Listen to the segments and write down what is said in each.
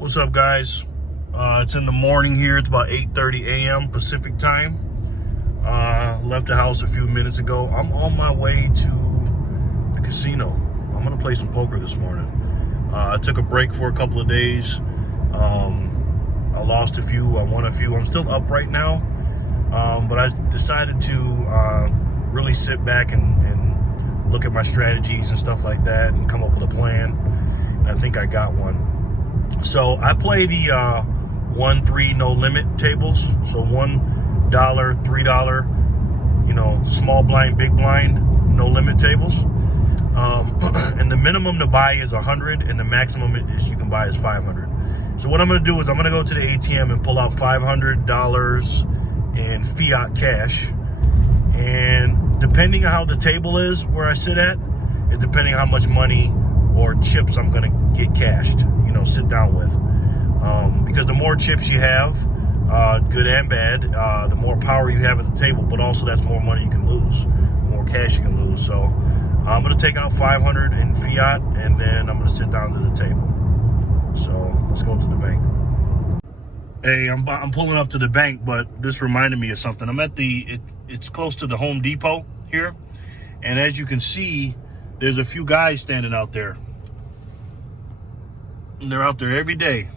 What's up, guys? It's in the morning here. It's about 8:30 a.m. Pacific time. Left the house a few minutes ago. I'm on my way to the casino. I'm gonna play some poker this morning. I took a break for a couple of days. I lost a few. I won a few. I'm still up right now, but I decided to really sit back and look at my strategies and stuff like that and come up with a plan. And I think I got one. So I play the 1-3 no limit tables. So $1, $3, small blind, big blind, no limit tables. And the minimum to buy is 100, and the maximum is you can buy is 500. So what I'm going to do is I'm going to go to the ATM and pull out $500 in fiat cash. And depending on how the table is where I sit at, is depending on how much money or chips I'm going to get cashed, sit down with. Because the more chips you have, good and bad, the more power you have at the table, but also that's more money you can lose, more cash you can lose. So I'm going to take out 500 in fiat, and then I'm going to sit down to the table. So let's go to the bank. Hey, I'm pulling up to the bank, but this reminded me of something. I'm at it's close to the Home Depot here. And as you can see, there's a few guys standing out there. And they're out there every day.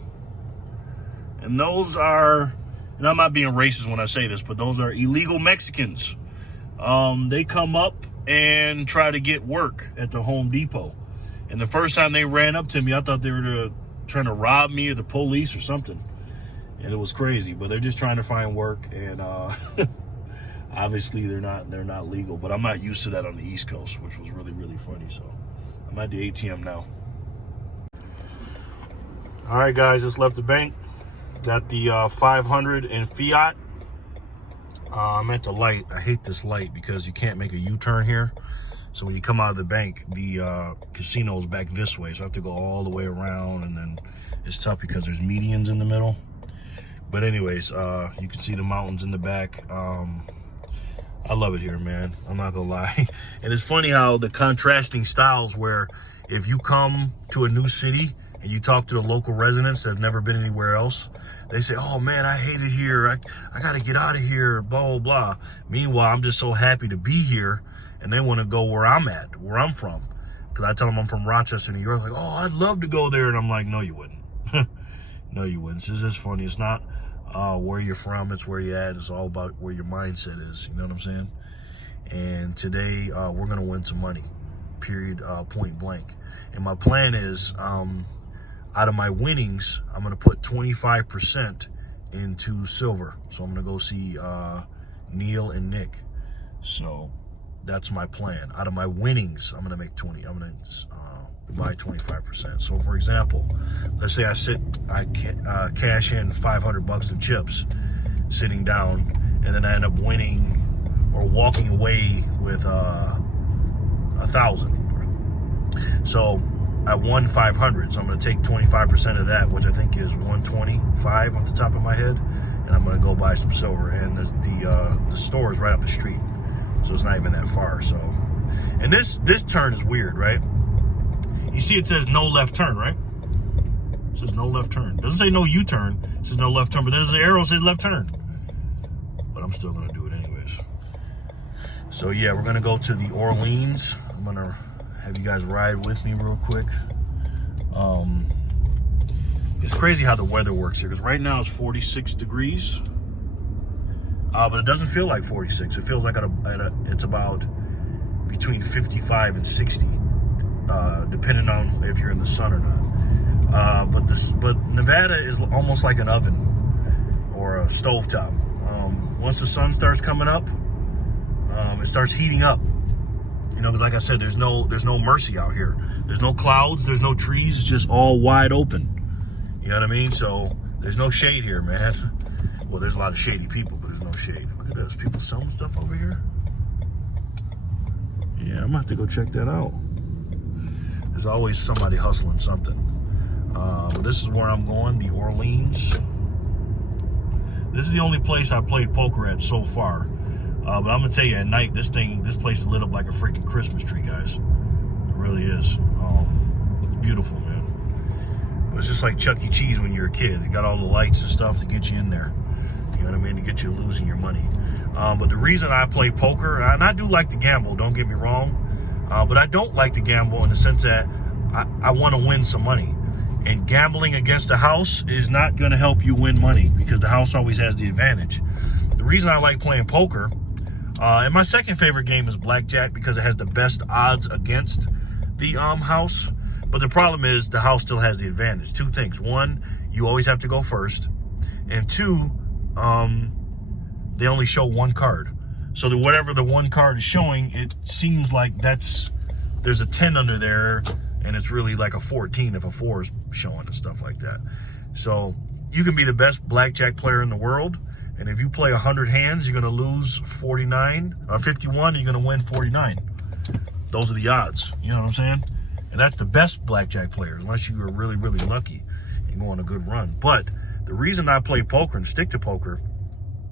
And those are, and I'm not being racist when I say this, but those are illegal Mexicans. They come up and try to get work at the Home Depot. And the first time they ran up to me, I thought they were trying to rob me or the police or something. And it was crazy, but they're just trying to find work. And obviously they're not legal, but I'm not used to that on the East Coast, which was really, really funny. So I'm at the ATM now. All right, guys, just left the bank. Got the 500 in fiat. I'm at the light. I hate this light because you can't make a U-turn here. So when you come out of the bank, the casino's back this way. So I have to go all the way around, and then it's tough because there's medians in the middle. But anyways, you can see the mountains in the back. I love it here, man. I'm not gonna lie. And it's funny how the contrasting styles, where if you come to a new city and you talk to the local residents that have never been anywhere else, they say, oh man, I hate it here. I got to get out of here, blah, blah, blah. Meanwhile, I'm just so happy to be here, and they want to go where I'm at, where I'm from. Because I tell them I'm from Rochester, New York. Like, oh, I'd love to go there. And I'm like, no, you wouldn't. No, you wouldn't. It's just funny. It's not where you're from. It's where you're at. It's all about where your mindset is. You know what I'm saying? And today, we're going to win some money, period, point blank. And my plan is, out of my winnings, I'm going to put 25% into silver. So I'm going to go see Neil and Nick. So that's my plan. Out of my winnings, I'm going to make 20. I'm going to buy 25%. So for example, let's say I cash in $500 in chips sitting down, and then I end up winning or walking away with 1,000. So I won 500, so I'm going to take 25% of that, which I think is 125 off the top of my head, and I'm going to go buy some silver. And the store is right up the street, so it's not even that far. So, and this turn is weird, right? You see, it says no left turn, right? It says no left turn. It doesn't say no U-turn. It says no left turn, but there's an arrow that says left turn. But I'm still going to do it anyways. So yeah, we're going to go to the Orleans. I'm going to have you guys ride with me real quick. It's crazy how the weather works here, because right now it's 46 degrees, but it doesn't feel like 46. It feels like it's about between 55 and 60, depending on if you're in the sun or not. But Nevada is almost like an oven or a stovetop. Once the sun starts coming up, it starts heating up. Because like I said, there's no mercy out here. There's no clouds, there's no trees, it's just all wide open. You know what I mean? So there's no shade here, man. Well, there's a lot of shady people, but there's no shade. Look at this. People selling stuff over here. Yeah, I'm gonna have to go check that out. There's always somebody hustling something. But this is where I'm going, the Orleans. This is the only place I played poker at so far. But I'm gonna tell you, at night, this place is lit up like a freaking Christmas tree, guys. It really is. It's beautiful, man. It was just like Chuck E. Cheese when you're a kid. It got all the lights and stuff to get you in there. You know what I mean? To get you losing your money. But the reason I play poker, and I do like to gamble, don't get me wrong, but I don't like to gamble in the sense that I want to win some money. And gambling against the house is not going to help you win money because the house always has the advantage. The reason I like playing poker, and my second favorite game is blackjack because it has the best odds against the house. But the problem is the house still has the advantage. Two things. One, you always have to go first. And two, they only show one card. So that whatever the one card is showing, it seems like there's a 10 under there, and it's really like a 14 if a 4 is showing and stuff like that. So you can be the best blackjack player in the world, and if you play 100 hands, you're going to lose 51, you're going to win 49. Those are the odds. You know what I'm saying? And that's the best blackjack players, unless you are really, really lucky and go on a good run. But the reason I play poker and stick to poker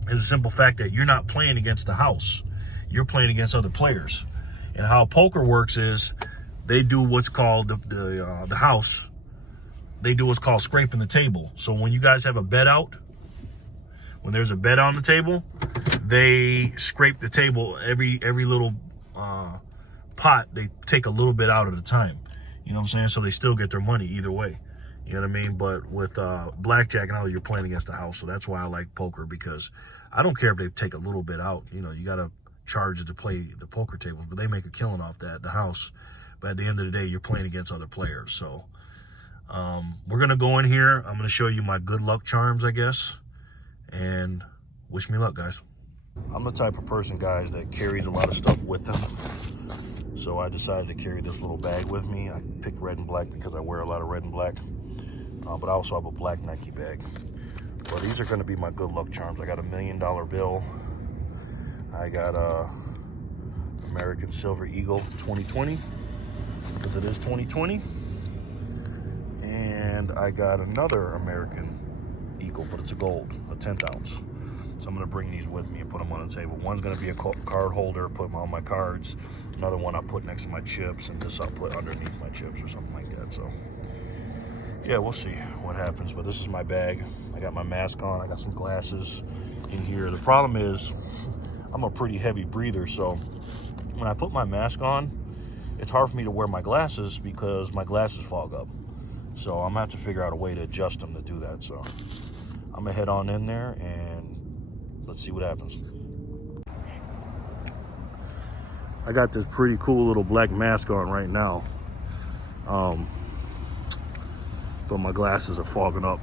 is the simple fact that you're not playing against the house. You're playing against other players. And how poker works is they do what's called the house. They do what's called scraping the table. So when you guys have a bet out, when there's a bet on the table, they scrape the table every little pot. They take a little bit out at a time. You know what I'm saying? So they still get their money either way. You know what I mean? But with blackjack and all, you're playing against the house. So that's why I like poker, because I don't care if they take a little bit out. You know, you got to charge to play the poker tables, but they make a killing off that, the house. But at the end of the day, you're playing against other players. So we're going to go in here. I'm going to show you my good luck charms, I guess. And wish me luck, guys. I'm the type of person, guys, that carries a lot of stuff with them. So I decided to carry this little bag with me. I picked red and black because I wear a lot of red and black. But I also have a black Nike bag. But these are going to be my good luck charms. I got a $1 million bill. I got a American Silver Eagle 2020, because it is 2020. And I got another American Eagle, but it's a gold, a 10th ounce. So I'm going to bring these with me and put them on the table. One's going to be a card holder, put them on my cards. Another one I'll put next to my chips, and this I'll put underneath my chips or something like that. So yeah, we'll see what happens. But this is my bag. I got my mask on. I got some glasses in here. The problem is I'm a pretty heavy breather, so when I put my mask on, it's hard for me to wear my glasses because my glasses fog up. So I'm gonna have to figure out a way to adjust them to do that. So I'm gonna head on in there and let's see what happens. I got this pretty cool little black mask on right now. But my glasses are fogging up.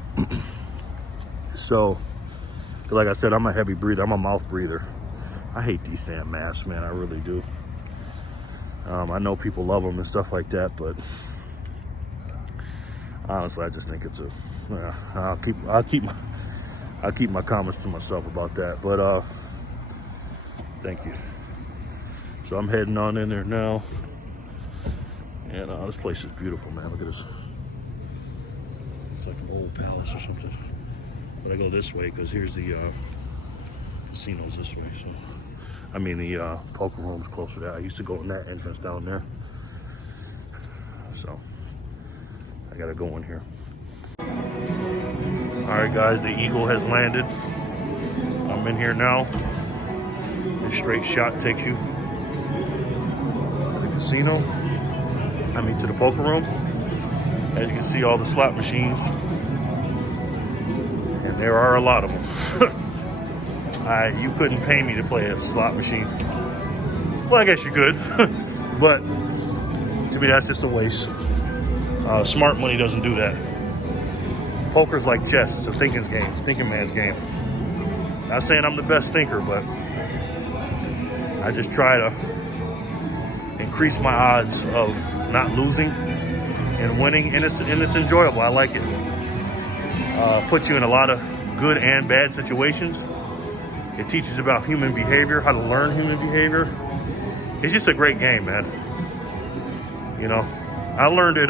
So, like I said, I'm a heavy breather. I'm a mouth breather. I hate these damn masks, man. I really do. I know people love them and stuff like that, but honestly, I just think it's I'll keep my comments to myself about that. But thank you. So I'm heading on in there now, and this place is beautiful, man. Look at this. It's like an old palace or something. But I go this way because here's the casinos this way. So I mean the poker room's closer there. I used to go in that entrance down there. So I gotta go in here. All right, guys, the Eagle has landed. I'm in here now. The straight shot takes you to the casino. I mean to the poker room. As you can see, all the slot machines, and there are a lot of them. You couldn't pay me to play a slot machine. Well, I guess you could, but to me, that's just a waste. Smart money doesn't do that. Poker's like chess. It's a thinking man's game. Not saying I'm the best thinker, but I just try to increase my odds of not losing and winning, and it's enjoyable. I like it. Puts you in a lot of good and bad situations. It teaches about human behavior, how to learn human behavior. It's just a great game, man. You know, I learned it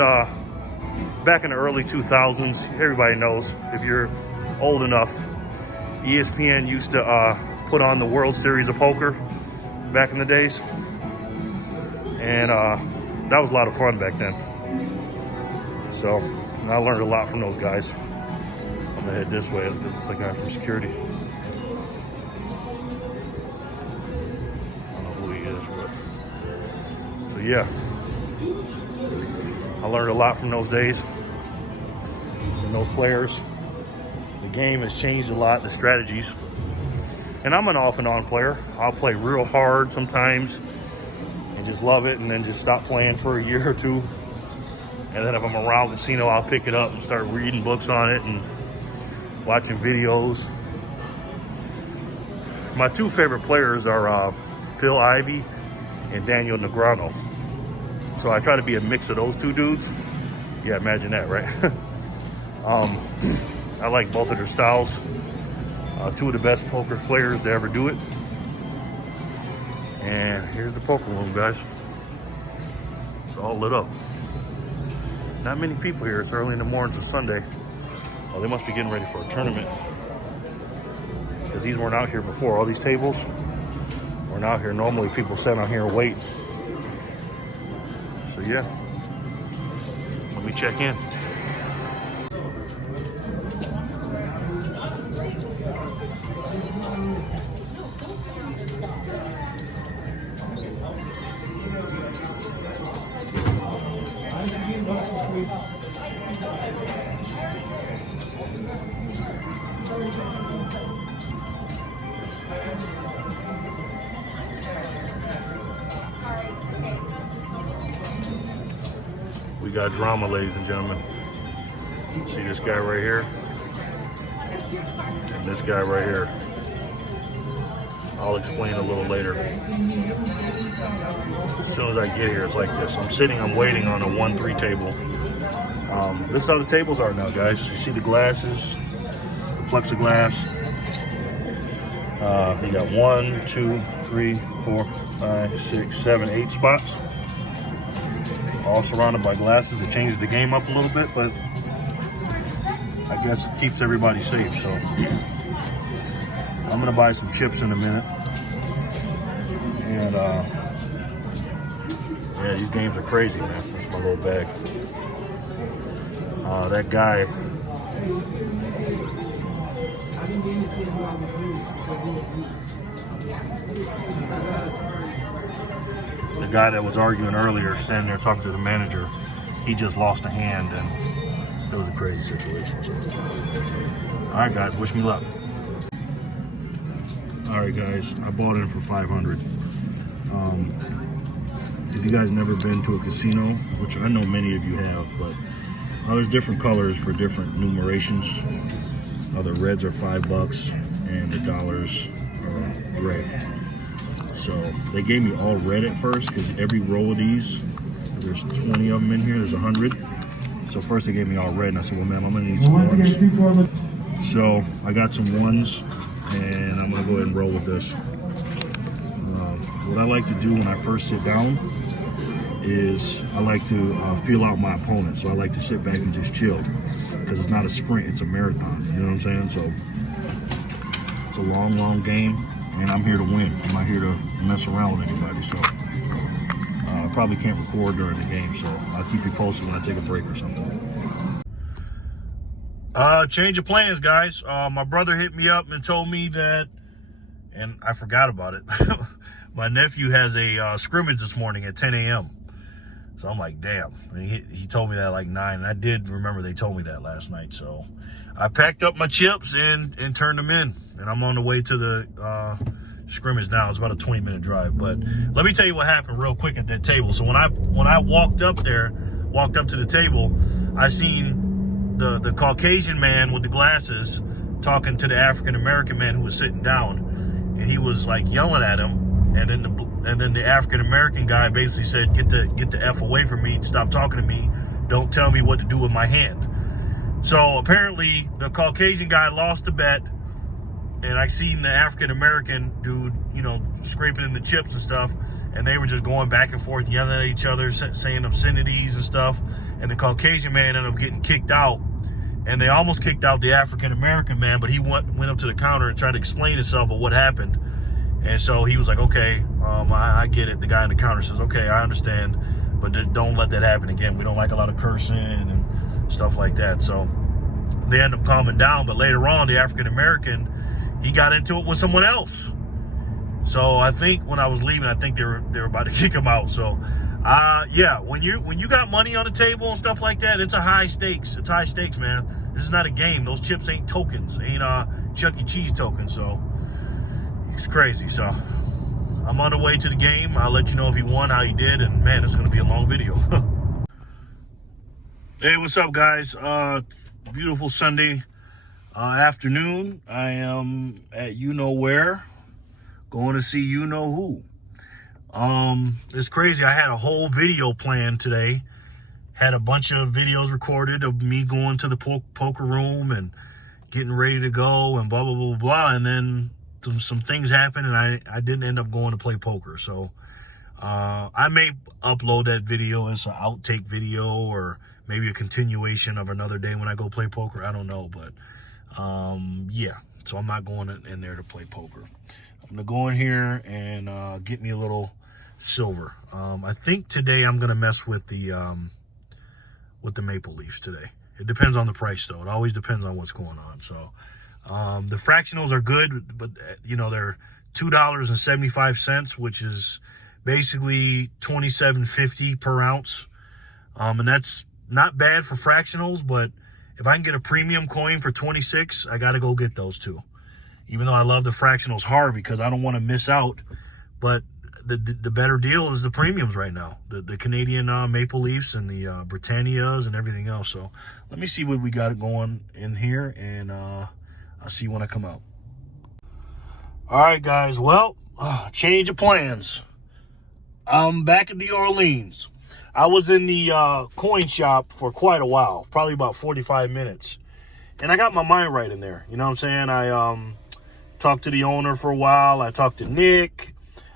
back in the early 2000s. Everybody knows, if you're old enough, ESPN used to put on the World Series of Poker back in the days. And that was a lot of fun back then. So And I learned a lot from those guys. I'm gonna head this way. It's like a guy from security. I don't know who he is, but yeah. I learned a lot from those days and those players. The game has changed a lot, the strategies. And I'm an off and on player. I'll play real hard sometimes and just love it, and then just stop playing for a year or two. And then if I'm around the casino, I'll pick it up and start reading books on it and watching videos. My two favorite players are Phil Ivey and Daniel Negreanu. So I try to be a mix of those two dudes. Yeah, imagine that, right? I like both of their styles. Two of the best poker players to ever do it. And here's the poker room, guys. It's all lit up. Not many people here. It's early in the morning. It's a Sunday. Oh, they must be getting ready for a tournament, because these weren't out here before. All these tables weren't out here. Normally people sit out here and wait. So yeah, let me check in. We got drama, ladies and gentlemen. See this guy right here? And this guy right here. I'll explain a little later. As soon as I get here, it's like this. I'm waiting on a 1-3 table. This is how the tables are now, guys. You see the glasses, the plexiglass. You got 1, 2, 3, 4, 5, 6, 7, 8 spots. All surrounded by glasses. It changes the game up a little bit, but I guess it keeps everybody safe. So I'm gonna buy some chips in a minute. And yeah, these games are crazy, man. That's my little bag. That guy, the guy that was arguing earlier, standing there talking to the manager, he just lost a hand, and it was a crazy situation. So. All right, guys, wish me luck. All right, guys, I bought in for 500. If you guys never been to a casino, which I know many of you have, but there's different colors for different numerations. The reds are $5 and the dollars are red. So they gave me all red at first, because every row of these, there's 20 of them in here, there's 100. So first they gave me all red, and I said, well, man, I'm gonna need some ones. So I got some ones, and I'm gonna go ahead and roll with this. What I like to do when I first sit down is I like to feel out my opponent. So I like to sit back and just chill, because it's not a sprint, it's a marathon. You know what I'm saying? So it's a long, long game, and I'm here to win. I'm not here to mess around with anybody. So I probably can't record during the game, so I'll keep you posted when I take a break or something. Change of plans, guys. My brother hit me up and told me that, and I forgot about it. My nephew has a scrimmage this morning at 10 a.m. So I'm like, damn. And he told me that at like 9, and I did remember they told me that last night. So I packed up my chips and turned them in, and I'm on the way to the scrimmage now. It's about a 20-minute drive. But let me tell you what happened real quick at that table. So when I walked up to the table, I seen the Caucasian man with the glasses talking to the African American man who was sitting down, and he was like yelling at him. And then the African American guy basically said, "Get the F away from me! Stop talking to me! Don't tell me what to do with my hand." So apparently the Caucasian guy lost the bet, and I seen the African American dude, scraping in the chips and stuff, and they were just going back and forth, yelling at each other, saying obscenities and stuff. And the Caucasian man ended up getting kicked out, and they almost kicked out the African American man, but he went up to the counter and tried to explain himself of what happened. And so he was like, okay, I get it. The guy in the counter says, okay, I understand, but don't let that happen again. We don't like a lot of cursing and stuff like that. So they end up calming down. But later on, the African-American, he got into it with someone else. So I think when I was leaving, I think they were about to kick him out. So yeah, when you got money on the table and stuff like that, it's a high stakes. It's high stakes, man. This is not a game. Those chips ain't tokens, ain't Chuck E. Cheese tokens. So it's crazy. So I'm on the way to the game. I'll let you know if he won, how he did, and man, it's gonna be a long video. Hey, what's up, guys? Beautiful Sunday afternoon. I am at you know where, going to see you know who. It's crazy. I had a whole video planned today. Had a bunch of videos recorded of me going to the poker room and getting ready to go and blah, blah, blah, blah. And then some things happened and I didn't end up going to play poker. So I may upload that video as an outtake video or maybe a continuation of another day when I go play poker. I don't know. But yeah, so I'm not going in there to play poker. I'm going to go in here and get me a little silver. I think today I'm going to mess with the Maple Leafs today. It depends on the price, though. It always depends on what's going on. So the fractionals are good, but, you know, they're $2.75, which is basically $27.50 per ounce. And that's not bad for fractionals, but if I can get a premium coin for 26, I got to go get those two. Even though I love the fractionals hard because I don't want to miss out. But the better deal is the premiums right now. The Canadian Maple Leafs and the Britannias and everything else. So let me see what we got going in here, and I'll see you when I come out. All right, guys. Well, change of plans. I'm back at the Orleans. I was in the coin shop for quite a while, probably about 45 minutes. And I got my mind right in there. You know what I'm saying? I talked to the owner for a while. I talked to Nick.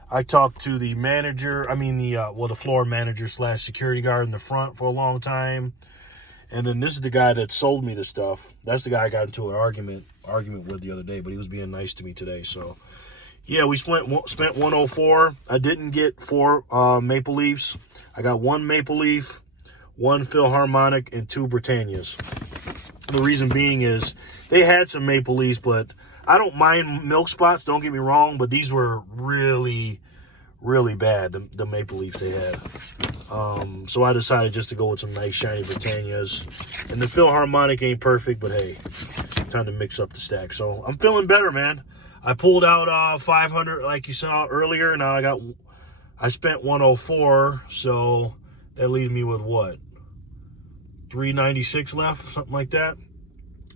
I talked to the manager. I mean, the floor manager / security guard in the front for a long time. And then this is the guy that sold me the stuff. That's the guy I got into an argument with the other day, but he was being nice to me today. So, yeah, we spent 104. I didn't get 4 Maple Leafs. I got 1 Maple Leaf, 1 Philharmonic, and 2 Britannias. The reason being is they had some Maple Leafs, but I don't mind milk spots, don't get me wrong, but these were really, really bad, the Maple Leafs they had. So I decided just to go with some nice shiny Britannias. And the Philharmonic ain't perfect, but hey, time to mix up the stack. So I'm feeling better, man. I pulled out 500 like you saw earlier. Now I spent 104, so that leaves me with what? 396 left, something like that.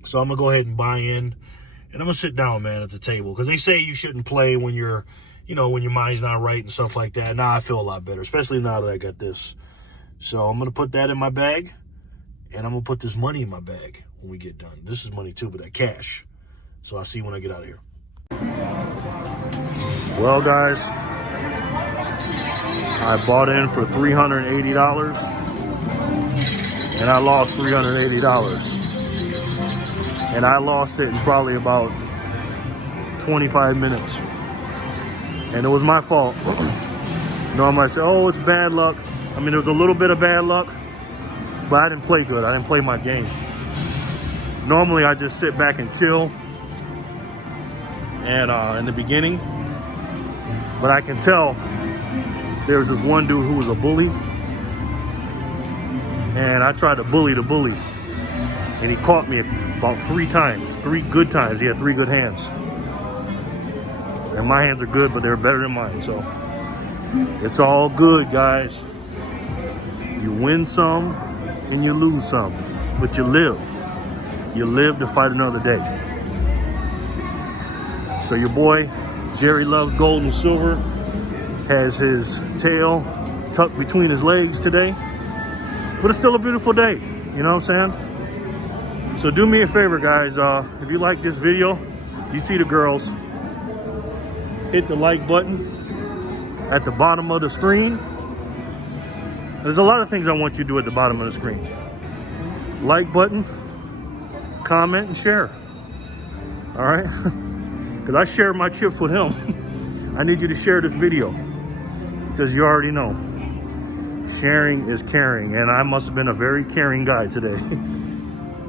So I'm gonna go ahead and buy in. And I'm going to sit down, man, at the table. Because they say you shouldn't play when you're, you know, when your mind's not right and stuff like that. Now I feel a lot better, especially now that I got this. So I'm going to put that in my bag. And I'm going to put this money in my bag when we get done. This is money, too, but that cash. So I'll see you when I get out of here. Well, guys, I bought in for $380. And I lost $380. And I lost it in probably about 25 minutes. And it was my fault. Normally I say, oh, it's bad luck. I mean, there was a little bit of bad luck, but I didn't play good. I didn't play my game. Normally I just sit back and chill. And in the beginning, but I can tell there was this one dude who was a bully. And I tried to bully the bully. And he caught me about 3 times, 3 good times. He had 3 good hands. And my hands are good, but they're better than mine. So it's all good, guys. You win some and you lose some, but you live. You live to fight another day. So your boy, Jerry Loves Gold and Silver, has his tail tucked between his legs today. But it's still a beautiful day. You know what I'm saying? So do me a favor, guys. If you like this video, you see the girls, hit the like button at the bottom of the screen. There's a lot of things I want you to do at the bottom of the screen. Like button, comment, and share. All right? Because I share my chips with him. I need you to share this video because you already know sharing is caring, and I must have been a very caring guy today.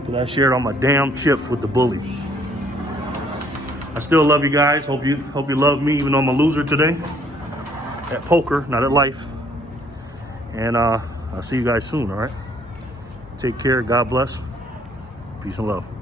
because I shared all my damn chips with the bully. I still love you guys. Hope you love me, even though I'm a loser today at poker, not at life. And I'll see you guys soon, all right? Take care. God bless. Peace and love.